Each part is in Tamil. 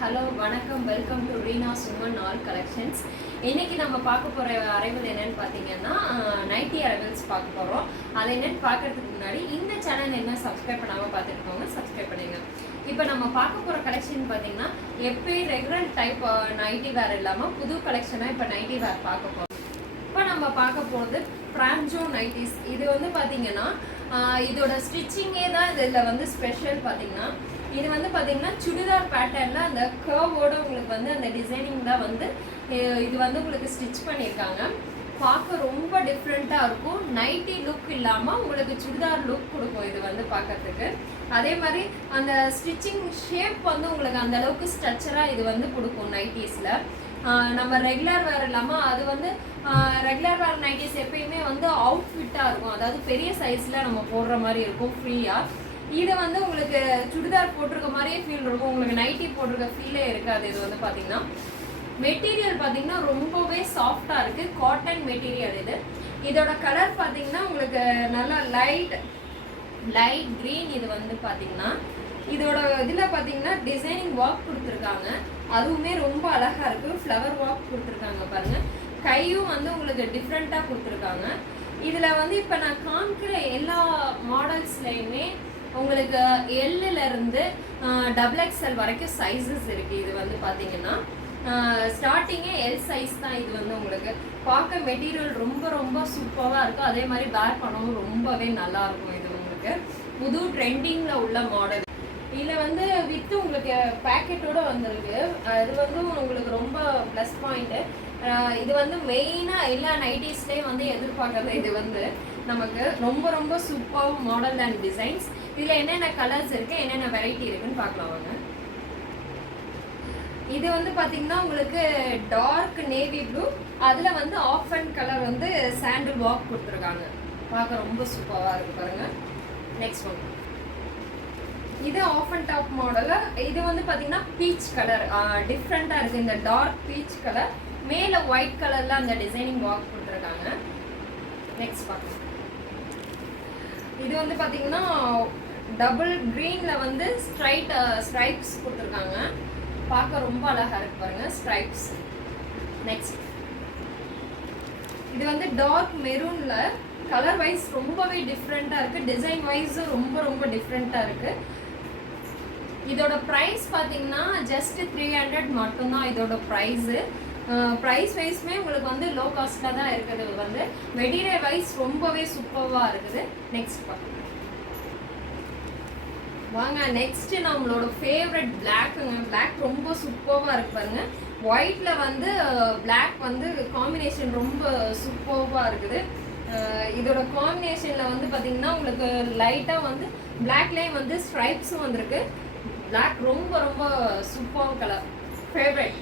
ஹலோ வணக்கம் welcome to Reena's women all collections. இன்னைக்கு நம்ம பார்க்க போகிற அரைவல் என்னென்னு பார்த்தீங்கன்னா நைட்டி அரைவல்ஸ் பார்க்க போகிறோம். அது என்னென்னு பார்க்கறதுக்கு முன்னாடி இந்த சேனல் என்ன சப்ஸ்கிரைப் பண்ணாமல் பார்த்துருக்கோங்க, சப்ஸ்கிரைப் பண்ணுங்க. இப்போ நம்ம பார்க்க போகிற கலெக்ஷன் பார்த்தீங்கன்னா எப்பயும் ரெகுலர் டைப் நைட்டி வேர் இல்லாமல் புது கலெக்ஷனாக இப்போ நைட்டி வேர் பார்க்க போகிறோம். இப்போ நம்ம பார்க்க போகிறது பிரான்ஜோ நைட்டிஸ். இது வந்து பார்த்தீங்கன்னா இதோட ஸ்டிச்சிங்கே தான் இதில் வந்து ஸ்பெஷல். பார்த்தீங்கன்னா இது வந்து பார்த்தீங்கன்னா சுடிதார் பேட்டர்னில் அந்த கர்வோடு உங்களுக்கு வந்து அந்த டிசைனிங் தான் வந்து இது வந்து உங்களுக்கு ஸ்டிச் பண்ணியிருக்காங்க. பார்க்க ரொம்ப டிஃப்ரெண்ட்டாக இருக்கும். நைட்டி லுக் இல்லாமல் உங்களுக்கு சுடிதார் லுக் கொடுக்கும் இது வந்து பார்க்கறதுக்கு. அதே மாதிரி அந்த ஸ்டிச்சிங் ஷேப் வந்து உங்களுக்கு அந்த அளவுக்கு ஸ்ட்ரக்சராக இது வந்து கொடுக்கும் நைட்டிஸில். நம்ம ரெகுலர் வேர் இல்லாமல் அது வந்து ரெகுலர் வேர் நைட்டிஸ் எப்பயுமே வந்து அவுட்ஃபிட்டாக இருக்கும், அதாவது பெரிய சைஸில் நம்ம போடுற மாதிரி இருக்கும் ஃப்ரீயாக. இதை வந்து உங்களுக்கு சுடிதார் போட்டிருக்க மாதிரியே ஃபீல் இருக்கும், உங்களுக்கு நைட்டி போட்டிருக்க ஃபீலே இருக்காது. இது வந்து பார்த்தீங்கன்னா மெட்டீரியல் பார்த்தீங்கன்னா ரொம்பவே சாஃப்டாக இருக்குது, காட்டன் மெட்டீரியல் இது. இதோட கலர் பார்த்தீங்கன்னா உங்களுக்கு நல்லா லைட் க்ரீன். இது வந்து பார்த்தீங்கன்னா இதோட இதில் பார்த்தீங்கன்னா டிசைனிங் ஒர்க் கொடுத்துருக்காங்க, அதுவுமே ரொம்ப அழகாக இருக்குது. ஃப்ளவர் ஒர்க் கொடுத்துருக்காங்க பாருங்கள். கையும் வந்து உங்களுக்கு டிஃப்ரெண்ட்டாக கொடுத்துருக்காங்க. இதில் வந்து இப்போ நான் காமிக்கிற எல்லா மாடல்ஸ்லையுமே உங்களுக்கு எல்லிருந்து XXL வரைக்கும் சைஸஸ் இருக்குது. இது வந்து பார்த்தீங்கன்னா ஸ்டார்டிங்கே எல் சைஸ் தான். இது வந்து உங்களுக்கு பார்க்க மெட்டீரியல் ரொம்ப ரொம்ப சூப்பராக இருக்கும். அதே மாதிரி வேர் பண்ணவும் ரொம்பவே நல்லாயிருக்கும். இது உங்களுக்கு புது ட்ரெண்டிங்கில் உள்ள மாடல். இதில் வந்து வித்து உங்களுக்கு பேக்கெட்டோடு வந்திருக்கு. அது வந்து உங்களுக்கு ரொம்ப ப்ளஸ் பாயிண்ட்டு. இது வந்து மெயினாக எல்லா நைட்டிஸ்லேயும் வந்து எதிர்பார்க்குறது. இது வந்து நமக்கு ரொம்ப ரொம்ப சூப்பர் மாடல் அண்ட் டிசைன்ஸ். இதில் என்னென்ன கலர்ஸ் இருக்குது, என்னென்ன வெரைட்டி இருக்குன்னு பார்க்கலாம் வாங்க. இது வந்து பார்த்தீங்கன்னா உங்களுக்கு டார்க் நேவி ப்ளூ, அதில் வந்து ஆஃப் அண்ட் கலர் வந்து சாண்டில் வாக் கொடுத்துருக்காங்க. பார்க்க ரொம்ப சூப்பராக இருக்குது பாருங்கள். நெக்ஸ்ட் ஒன் இது ஆஃப் அண்ட் டாப் மாடலில். இது வந்து பார்த்தீங்கன்னா பீச் கலர் டிஃப்ரெண்ட்டாக இருக்குது. இந்த டார்க் பீச் கலர் மேலே ஒயிட் கலரில் அந்த டிசைனிங் வாக் கொடுத்துருக்காங்க. நெக்ஸ்ட் பார்க்கலாம். இது வந்து பார்த்தீங்கன்னா டபுள் க்ரீனில் வந்து ஸ்ட்ரைப்ஸ் கொடுத்துருக்காங்க. பார்க்க ரொம்ப அழகாக இருக்கு பாருங்கள் ஸ்ட்ரைப்ஸ். நெக்ஸ்ட் இது வந்து டார்க் மெரூனில் கலர் வைஸ் ரொம்பவே டிஃப்ரெண்ட்டாக இருக்குது. டிசைன் வைஸும் ரொம்ப ரொம்ப டிஃப்ரெண்ட்டாக இருக்குது. இதோட ப்ரைஸ் பார்த்தீங்கன்னா ஜஸ்ட் 300 மட்டும்தான் இதோட ப்ரைஸு. ப்ரைஸ் வைஸ்மே உங்களுக்கு வந்து லோ காஸ்ட்டில் தான் இருக்குது. வந்து மெட்டீரியல் வைஸ் ரொம்பவே சூப்பராக இருக்குது. நெக்ஸ்ட் பார்க்கலாம் வாங்க. நெக்ஸ்ட்டு நம்மளோட ஃபேவரட் பிளாக்குங்க. பிளாக் ரொம்ப சூப்பராக இருக்கு பாருங்க. ஒயிட்டில் வந்து பிளாக் வந்து காம்பினேஷன் ரொம்ப சூப்பராக இருக்குது. இதோட காம்பினேஷனில் வந்து பார்த்தீங்கன்னா உங்களுக்கு லைட்டாக வந்து பிளாக்லேயே வந்து ஸ்ட்ரைப்ஸும் வந்திருக்கு. பிளாக் ரொம்ப ரொம்ப சூப்பர் கலர், ஃபேவரட்.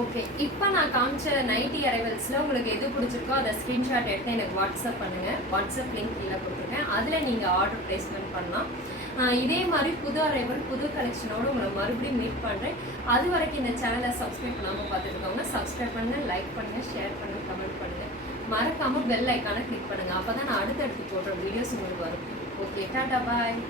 ஓகே, இப்போ நான் காமிச்ச நைட்டி அரைவல்ஸில் உங்களுக்கு எது பிடிச்சிருக்கோ அதை ஸ்க்ரீன்ஷாட் எடுத்து எனக்கு வாட்ஸ்அப் பண்ணுங்கள். வாட்ஸ்அப் லிங்க் கீழே கொடுத்துருக்கேன், அதில் நீங்கள் ஆர்டர் ப்ளேஸ்மெண்ட் பண்ணலாம். இதே மாதிரி புது அரைவல் புது கலெக்ஷனோடு உங்களை மறுபடியும் மீட் பண்ணுறேன். அது வரைக்கும் இந்த சேனலை சப்ஸ்கிரைப் பண்ணாமல் பார்த்துருக்கோங்க. சப்ஸ்கிரைப் பண்ணுங்கள், லைக் பண்ணுங்கள், ஷேர் பண்ணுங்கள், கமெண்ட் பண்ணுங்கள். மறக்காமல் பெல் ஐக்கானை கிளிக் பண்ணுங்கள். அப்போ தான் நான் அடுத்தடுத்து போடுற வீடியோஸ் உங்களுக்கு வரும். ஓகே, டாடா பாய்.